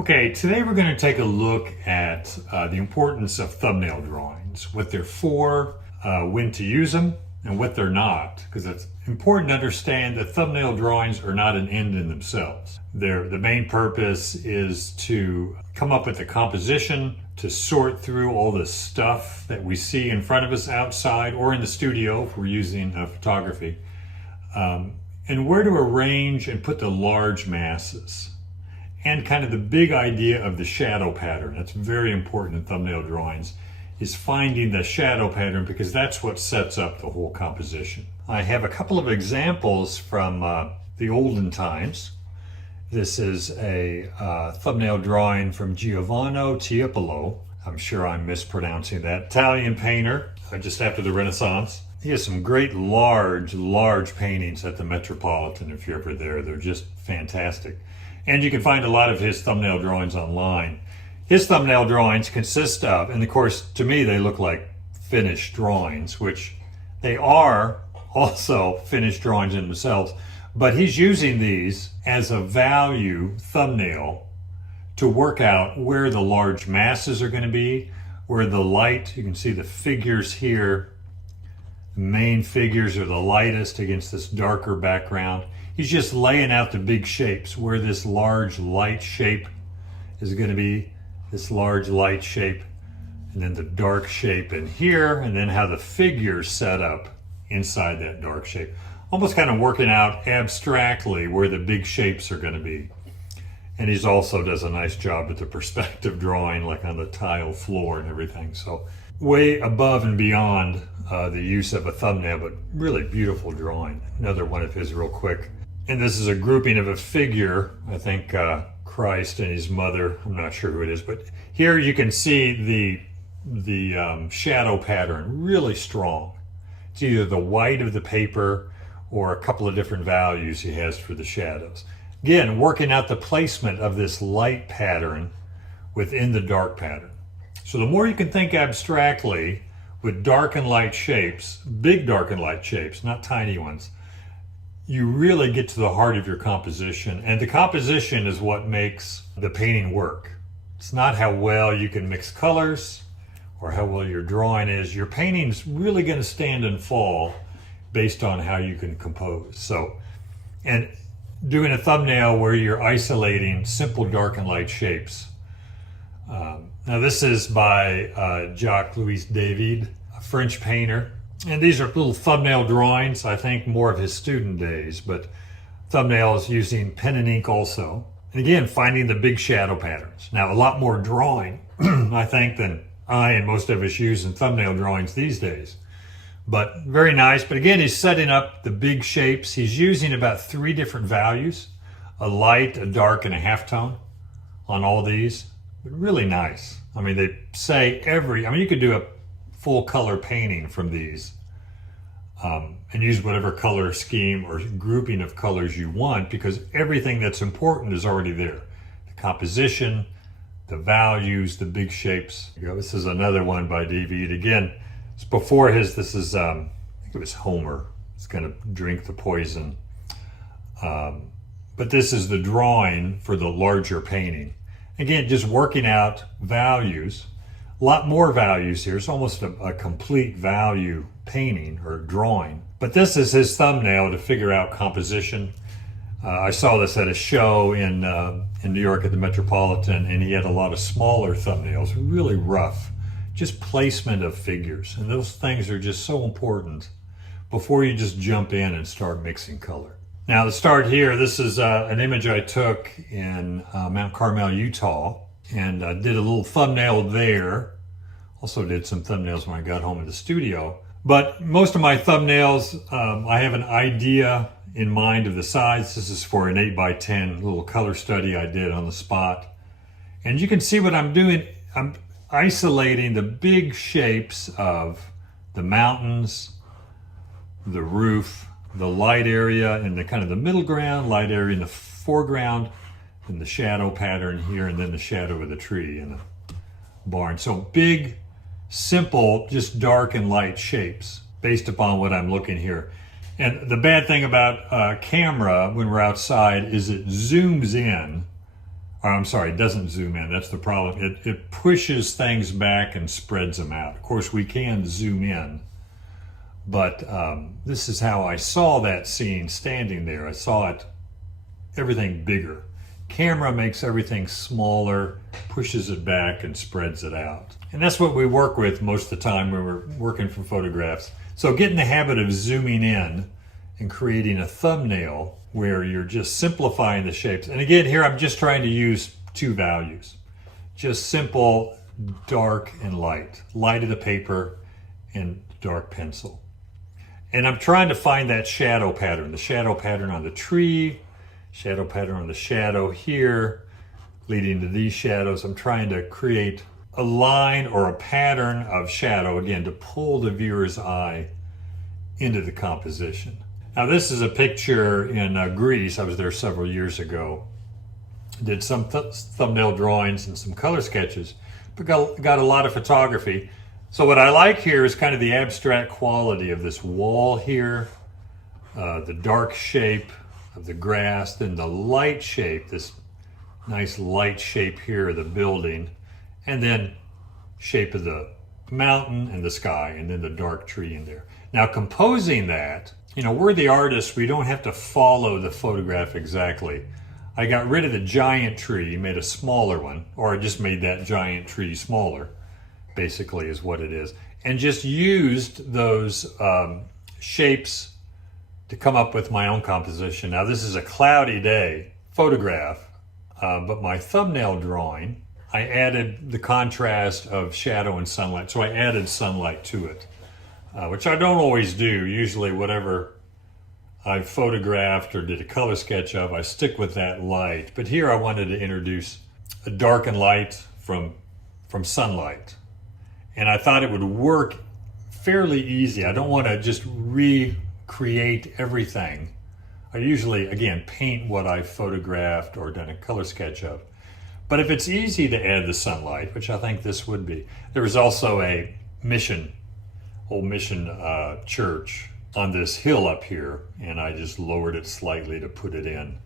Okay, today we're going to take a look at the importance of thumbnail drawings, what they're for, when to use them, and what they're not, because it's important to understand that thumbnail drawings are not an end in themselves. The main purpose is to come up with a composition, to sort through all the stuff that we see in front of us outside or in the studio if we're using photography, and where to arrange and put the large masses. And kind of the big idea of the shadow pattern. That's very important in thumbnail drawings, is finding the shadow pattern, because that's what sets up the whole composition. I have a couple of examples from the olden times. This is a thumbnail drawing from Giovanni Tiepolo. I'm sure I'm mispronouncing that. Italian painter, just after the Renaissance. He has some great large paintings at the Metropolitan if you're ever there. They're just fantastic. And you can find a lot of his thumbnail drawings online. His thumbnail drawings consist of, and of course, to me, they look like finished drawings, which they are also finished drawings in themselves. But he's using these as a value thumbnail to work out where the large masses are going to be, where the light, you can see the figures here, the main figures are the lightest against this darker background. He's just laying out the big shapes, where this large light shape is going to be, this large light shape, and then the dark shape in here, and then how the figures set up inside that dark shape. Almost kind of working out abstractly where the big shapes are going to be. And he's also does a nice job with the perspective drawing, like on the tile floor and everything. So way above and beyond the use of a thumbnail, but really beautiful drawing. Another one of his real quick. And this is a grouping of a figure, I think Christ and his mother, I'm not sure who it is, but here you can see the shadow pattern really strong. It's either the white of the paper or a couple of different values he has for the shadows. Again, working out the placement of this light pattern within the dark pattern. So the more you can think abstractly with dark and light shapes, big dark and light shapes, not tiny ones, you really get to the heart of your composition. And the composition is what makes the painting work. It's not how well you can mix colors or how well your drawing is. Your painting's really going to stand and fall based on how you can compose. So, and doing a thumbnail where you're isolating simple dark and light shapes. Now this is by Jacques-Louis David, a French painter. And these are little thumbnail drawings, I think more of his student days, but thumbnails using pen and ink also. And again, finding the big shadow patterns. Now, a lot more drawing, I think, than I and most of us use in thumbnail drawings these days. But very nice. But again, he's setting up the big shapes. He's using about 3 different values, a light, a dark, and a halftone on all these. But really nice. I mean, they say you could do a full color painting from these and use whatever color scheme or grouping of colors you want, because everything that's important is already there. The composition, the values, the big shapes. This is another one by David. Again, it's before his, this is, I think it was Homer. It's going to drink the poison. But this is the drawing for the larger painting. Again, just working out values. A lot more values here. It's almost a complete value painting or drawing. But this is his thumbnail to figure out composition. I saw this at a show in New York at the Metropolitan, and he had a lot of smaller thumbnails, really rough, just placement of figures. And those things are just so important before you just jump in and start mixing color. Now to start here, this is an image I took in Mount Carmel, Utah. And I did a little thumbnail there. Also did some thumbnails when I got home in the studio. But most of my thumbnails, I have an idea in mind of the size. This is for an 8x10 little color study I did on the spot. And you can see what I'm doing. I'm isolating the big shapes of the mountains, the roof, the light area in the kind of the middle ground, light area in the foreground, and the shadow pattern here, and then the shadow of the tree in the barn. So big, simple, just dark and light shapes based upon what I'm looking here. And the bad thing about camera when we're outside is it zooms in Or I'm sorry, it doesn't zoom in. That's the problem. It pushes things back and spreads them out. Of course, we can zoom in, but this is how I saw that scene standing there. I saw it, everything bigger. Camera makes everything smaller, pushes it back and spreads it out. And that's what we work with most of the time when we're working from photographs. So get in the habit of zooming in and creating a thumbnail where you're just simplifying the shapes. And again, here I'm just trying to use two values. Just simple, dark and light. Light of the paper and dark pencil. And I'm trying to find that shadow pattern. The shadow pattern on the tree, shadow pattern on the shadow here, leading to these shadows. I'm trying to create a line or a pattern of shadow, again, to pull the viewer's eye into the composition. Now this is a picture in Greece. I was there several years ago. Did some thumbnail drawings and some color sketches, but got a lot of photography. So what I like here is kind of the abstract quality of this wall here, the dark shape of the grass, then the light shape, this nice light shape here of the building, and then shape of the mountain and the sky, and then the dark tree in there. Now composing that, you know, we're the artists, we don't have to follow the photograph exactly. I got rid of the giant tree, made a smaller one, or I just made that giant tree smaller, basically is what it is, and just used those shapes to come up with my own composition. Now this is a cloudy day photograph, but my thumbnail drawing, I added the contrast of shadow and sunlight, so I added sunlight to it. Which I don't always do. Usually whatever I've photographed or did a color sketch of, I stick with that light. But here I wanted to introduce a dark and light from sunlight. And I thought it would work fairly easy. I don't want to just recreate everything. I usually, again, paint what I photographed or done a color sketch of. But if it's easy to add the sunlight, which I think this would be, there was also a old mission church on this hill up here, and I just lowered it slightly to put it in.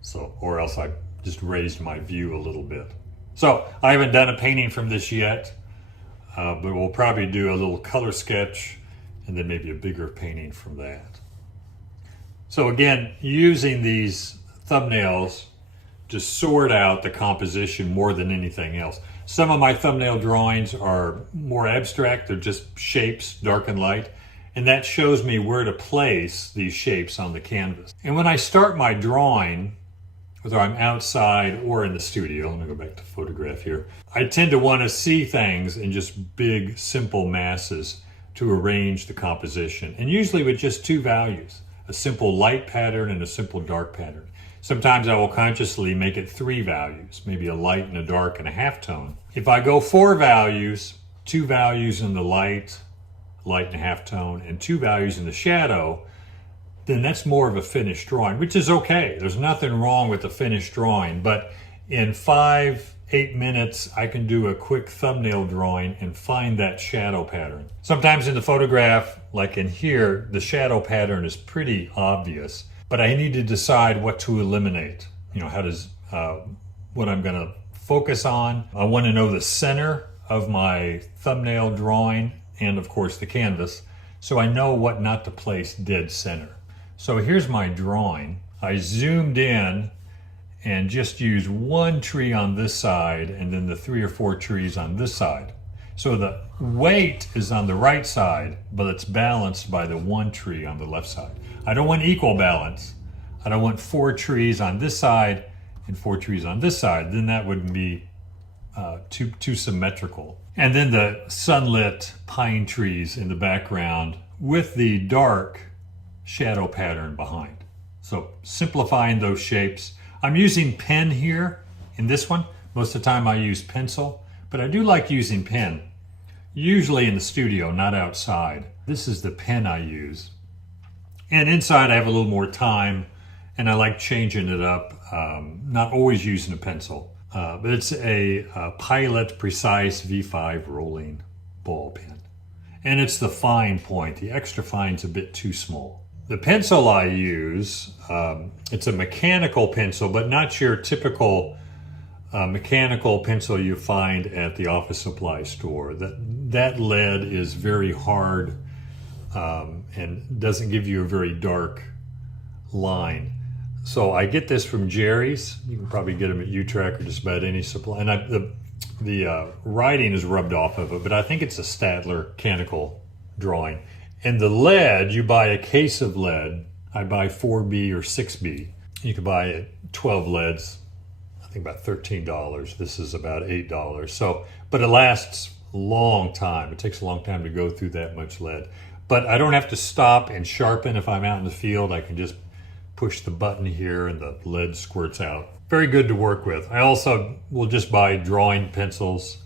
So, or else I just raised my view a little bit. So I haven't done a painting from this yet, but we'll probably do a little color sketch and then maybe a bigger painting from that. So again, using these thumbnails to sort out the composition more than anything else. Some of my thumbnail drawings are more abstract. They're just shapes, dark and light. And that shows me where to place these shapes on the canvas. And when I start my drawing, whether I'm outside or in the studio, let me go back to photograph here, I tend to want to see things in just big, simple masses to arrange the composition. And usually with just two values, a simple light pattern and a simple dark pattern. Sometimes I will consciously make it three values, maybe a light and a dark and a halftone. If I go four values, two values in the light and a halftone, and two values in the shadow, then that's more of a finished drawing, which is okay. There's nothing wrong with a finished drawing, but in 5-8 minutes, I can do a quick thumbnail drawing and find that shadow pattern. Sometimes in the photograph, like in here, the shadow pattern is pretty obvious, but I need to decide what to eliminate. You know, how does, what I'm gonna focus on. I wanna know the center of my thumbnail drawing and of course the canvas, so I know what not to place dead center. So here's my drawing. I zoomed in and just used one tree on this side and then the 3 or 4 trees on this side. So the weight is on the right side, but it's balanced by the one tree on the left side. I don't want equal balance. I don't want 4 trees on this side and 4 trees on this side. Then that would be too symmetrical. And then the sunlit pine trees in the background with the dark shadow pattern behind. So simplifying those shapes. I'm using pen here in this one. Most of the time I use pencil, but I do like using pen. Usually in the studio, not outside. This is the pen I use. And inside I have a little more time and I like changing it up, not always using a pencil. But it's a Pilot Precise V5 rolling ball pen. And it's the fine point. The extra fine's a bit too small. The pencil I use, it's a mechanical pencil, but not your typical mechanical pencil you find at the office supply store. That lead is very hard and doesn't give you a very dark line. So I get this from Jerry's. You can probably get them at U-Track or just about any supply. And the writing is rubbed off of it, but I think it's a Stadler mechanical drawing. And the lead, you buy a case of lead. I buy 4B or 6B. You can buy 12 leads, I think about $13. This is about $8. So, but it lasts a long time. It takes a long time to go through that much lead. But I don't have to stop and sharpen if I'm out in the field. I can just push the button here and the lead squirts out. Very good to work with. I also will just buy drawing pencils.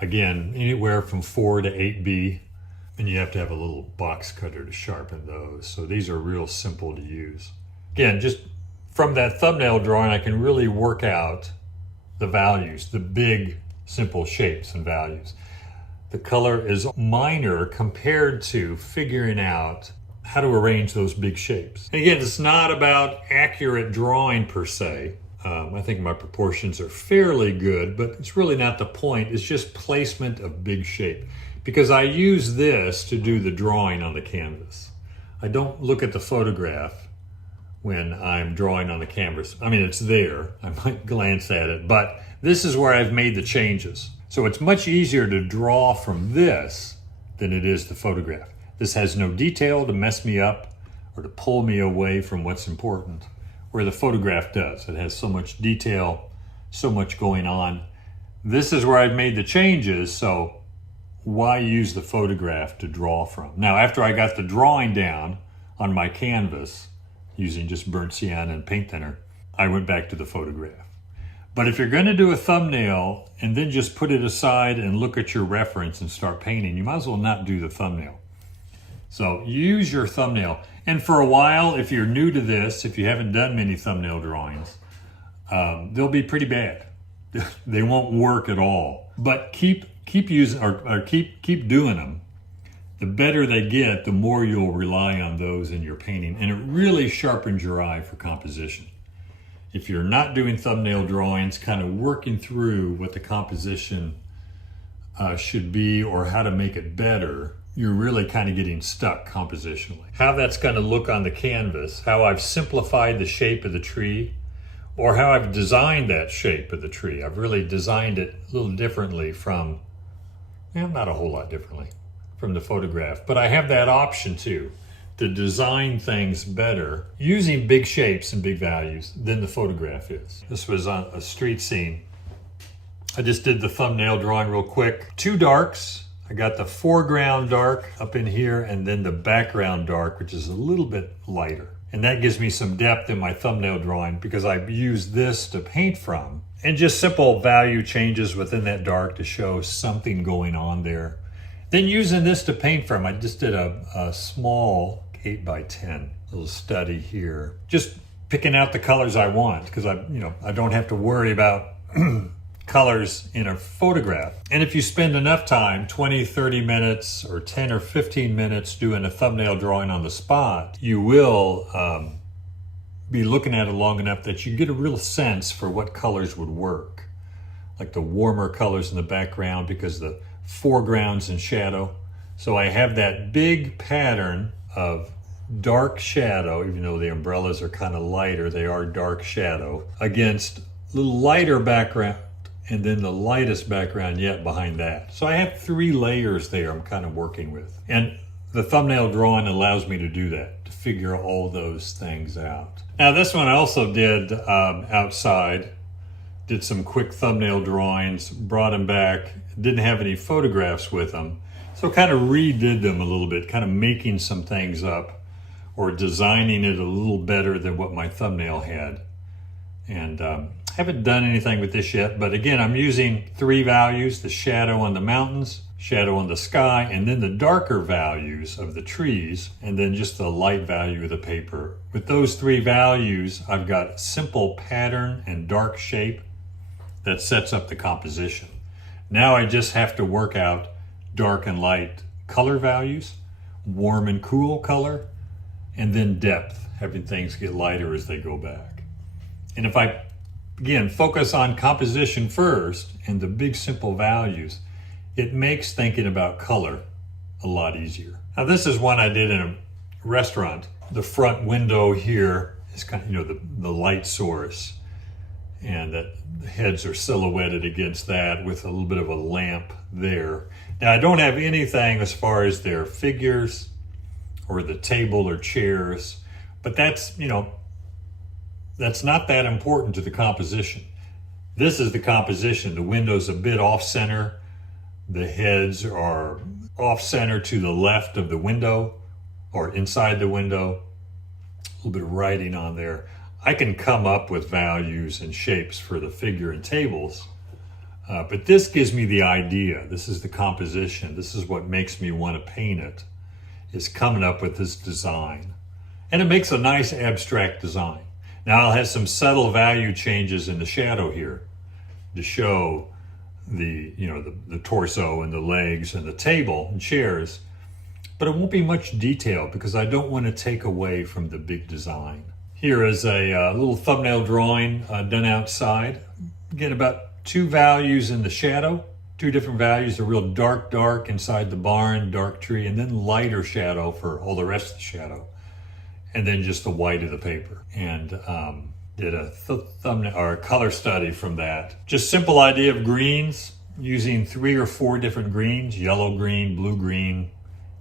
Again, anywhere from 4 to 8B. And you have to have a little box cutter to sharpen those. So these are real simple to use. Again, just from that thumbnail drawing, I can really work out the values, the big, simple shapes and values. The color is minor compared to figuring out how to arrange those big shapes. And again, it's not about accurate drawing per se. I think my proportions are fairly good, but it's really not the point. It's just placement of big shape. Because I use this to do the drawing on the canvas. I don't look at the photograph when I'm drawing on the canvas. I mean, it's there. I might glance at it, but this is where I've made the changes. So it's much easier to draw from this than it is to photograph. This has no detail to mess me up or to pull me away from what's important, where the photograph does. It has so much detail, so much going on. This is where I've made the changes, so why use the photograph to draw from? Now, after I got the drawing down on my canvas, using just burnt sienna and paint thinner, I went back to the photograph. But if you're going to do a thumbnail and then just put it aside and look at your reference and start painting, you might as well not do the thumbnail. So use your thumbnail. And for a while, if you're new to this, if you haven't done many thumbnail drawings, they'll be pretty bad. They won't work at all. But keep using or keep doing them. The better they get, the more you'll rely on those in your painting, and it really sharpens your eye for composition. If you're not doing thumbnail drawings, kind of working through what the composition should be or how to make it better, you're really kind of getting stuck compositionally. How that's going to look on the canvas, how I've simplified the shape of the tree, or how I've designed that shape of the tree. I've really designed it a little differently from, not a whole lot differently from the photograph, but I have that option too, to design things better using big shapes and big values than the photograph is. This was on a street scene. I just did the thumbnail drawing real quick. 2 darks. I got the foreground dark up in here and then the background dark, which is a little bit lighter. And that gives me some depth in my thumbnail drawing because I used this to paint from. And just simple value changes within that dark to show something going on there. Then using this to paint from, I just did a small 8x10 little study here. Just picking out the colors I want because I don't have to worry about colors in a photograph. And if you spend enough time, 20, 30 minutes or 10 or 15 minutes doing a thumbnail drawing on the spot, you will be looking at it long enough that you get a real sense for what colors would work. Like the warmer colors in the background because the foreground's in shadow. So I have that big pattern of dark shadow, even though the umbrellas are kind of lighter, they are dark shadow, against a little lighter background and then the lightest background yet behind that. So I have 3 layers there I'm kind of working with. And the thumbnail drawing allows me to do that, to figure all those things out. Now this one I also did outside, did some quick thumbnail drawings, brought them back, didn't have any photographs with them. So kind of redid them a little bit, kind of making some things up or designing it a little better than what my thumbnail had. And haven't done anything with this yet, but again, I'm using 3 values, the shadow on the mountains, shadow on the sky, and then the darker values of the trees, and then just the light value of the paper. With those 3 values, I've got simple pattern and dark shape that sets up the composition. Now I just have to work out dark and light color values, warm and cool color, and then depth, having things get lighter as they go back. And if I again, focus on composition first and the big simple values. It makes thinking about color a lot easier. Now this is one I did in a restaurant. The front window here is kind of, you know, the light source, and that the heads are silhouetted against that with a little bit of a lamp there. Now I don't have anything as far as their figures or the table or chairs, but that's, you know, that's not that important to the composition. This is the composition. The window's a bit off center. The heads are off center to the left of the window or inside the window. A little bit of writing on there. I can come up with values and shapes for the figure and tables, but this gives me the idea. This is the composition. This is what makes me want to paint it, is coming up with this design. And it makes a nice abstract design. Now I'll have some subtle value changes in the shadow here to show the, you know, the torso and the legs and the table and chairs, but it won't be much detail because I don't want to take away from the big design. Here is a little thumbnail drawing done outside. Again, about 2 values in the shadow, 2 different values, a real dark inside the barn, dark tree, and then lighter shadow for all the rest of the shadow. And then just the white of the paper. And did a thumbnail or a color study from that. Just simple idea of greens, using 3 or 4 different greens, yellow green, blue green,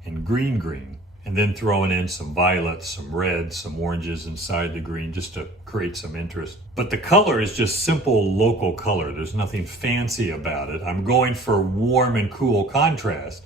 and green green. And then throwing in some violets, some reds, some oranges inside the green just to create some interest. But the color is just simple local color. There's nothing fancy about it. I'm going for warm and cool contrast.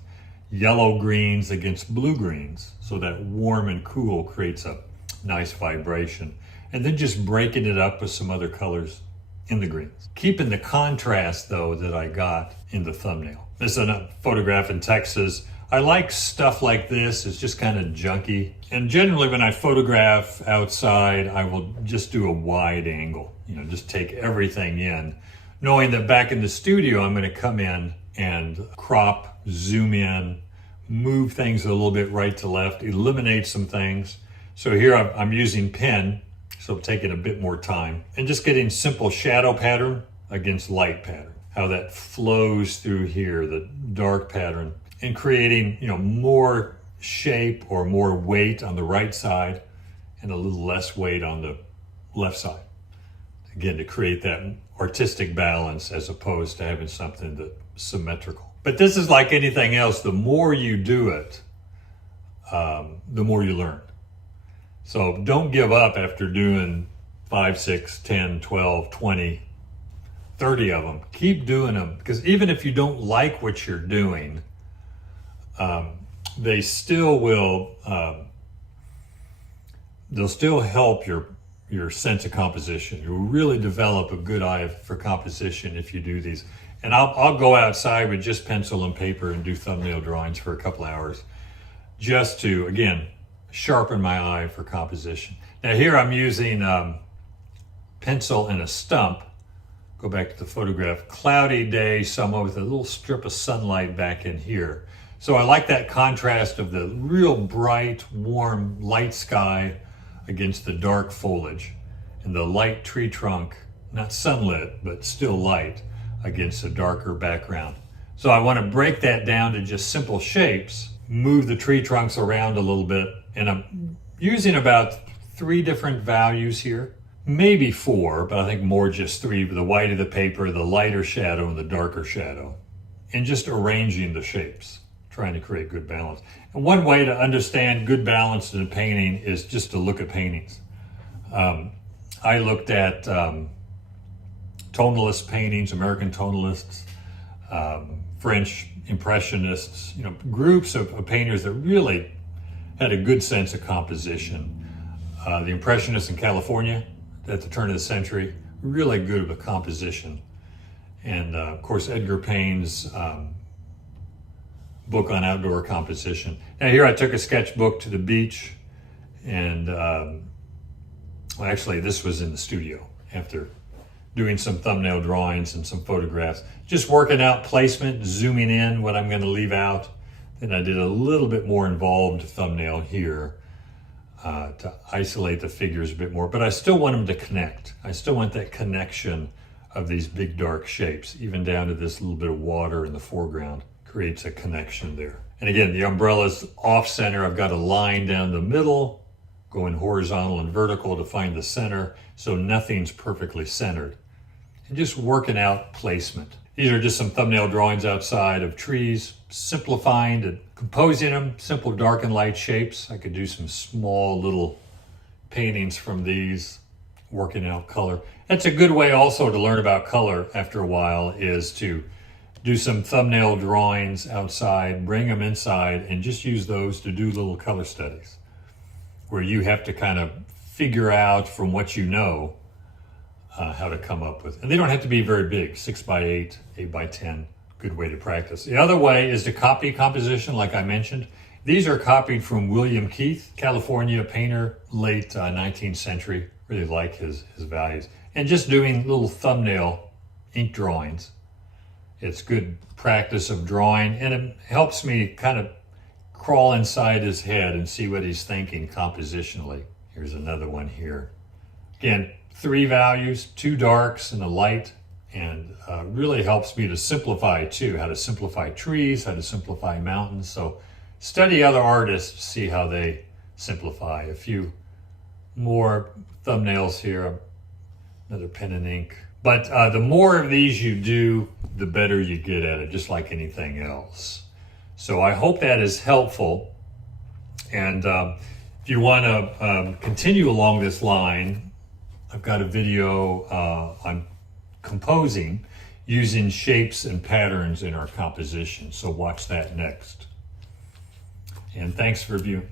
Yellow greens against blue greens. So that warm and cool creates a nice vibration. And then just breaking it up with some other colors in the greens. Keeping the contrast though that I got in the thumbnail. This is a photograph in Texas. I like stuff like this. It's just kind of junky. And generally when I photograph outside, I will just do a wide angle, you know, just take everything in, knowing that back in the studio, I'm going to come in and crop, zoom in, move things a little bit right to left, eliminate some things. So here I'm using pen, so taking a bit more time, and just getting simple shadow pattern against light pattern, how that flows through here, the dark pattern, and creating, you know, more shape or more weight on the right side and a little less weight on the left side. Again, to create that artistic balance as opposed to having something that's symmetrical. But this is like anything else. The more you do it, the more you learn. So don't give up after doing 5, 6, 10, 12, 20, 30 of them. Keep doing them, because even if you don't like what you're doing, they still will, they'll still help your sense of composition. You'll really develop a good eye for composition if you do these. And I'll go outside with just pencil and paper and do thumbnail drawings for a couple hours just to, again, sharpen my eye for composition. Now here I'm using pencil and a stump. Go back to the photograph. Cloudy day, somewhere with a little strip of sunlight back in here. So I like that contrast of the real bright, warm, light sky against the dark foliage and the light tree trunk, not sunlit, but still light, against a darker background. So I want to break that down to just simple shapes, move the tree trunks around a little bit, and I'm using about 3 different values here, maybe 4, but I think more just 3, the white of the paper, the lighter shadow, and the darker shadow, and just arranging the shapes, trying to create good balance. And one way to understand good balance in a painting is just to look at paintings. I looked at tonalist paintings, American tonalists, French impressionists, you know, groups of painters that really had a good sense of composition. The impressionists in California at the turn of the century, really good with composition. And of course, Edgar Payne's book on outdoor composition. Now here I took a sketchbook to the beach, and well, actually this was in the studio after doing some thumbnail drawings and some photographs, just working out placement, zooming in what I'm going to leave out. Then I did a little bit more involved thumbnail here. to isolate the figures a bit more, but I still want them to connect. I still want that connection of these big dark shapes, even down to this little bit of water in the foreground, creates a connection there. And again, the umbrella's off center. I've got a line down the middle, going horizontal and vertical to find the center, so nothing's perfectly centered. And just working out placement. These are just some thumbnail drawings outside of trees, simplifying and composing them, simple dark and light shapes. I could do some small little paintings from these, working out color. That's a good way also to learn about color after a while, is to do some thumbnail drawings outside, bring them inside, and just use those to do little color studies, where you have to kind of figure out from what you know how to come up with. And they don't have to be very big, 6 by 8, 8 by 10, good way to practice. The other way is to copy composition, like I mentioned. These are copied from William Keith, California painter, late 19th century. Really like his values. And just doing little thumbnail ink drawings. It's good practice of drawing, and it helps me kind of crawl inside his head and see what he's thinking compositionally. Here's another one here. Again, 3 values, 2 darks and a light, and really helps me to simplify too, how to simplify trees, how to simplify mountains. So study other artists, see how they simplify. A few more thumbnails here, another pen and ink. But the more of these you do, the better you get at it, just like anything else. So I hope that is helpful. And if you want to continue along this line, I've got a video on composing using shapes and patterns in our composition. So watch that next. And thanks for viewing.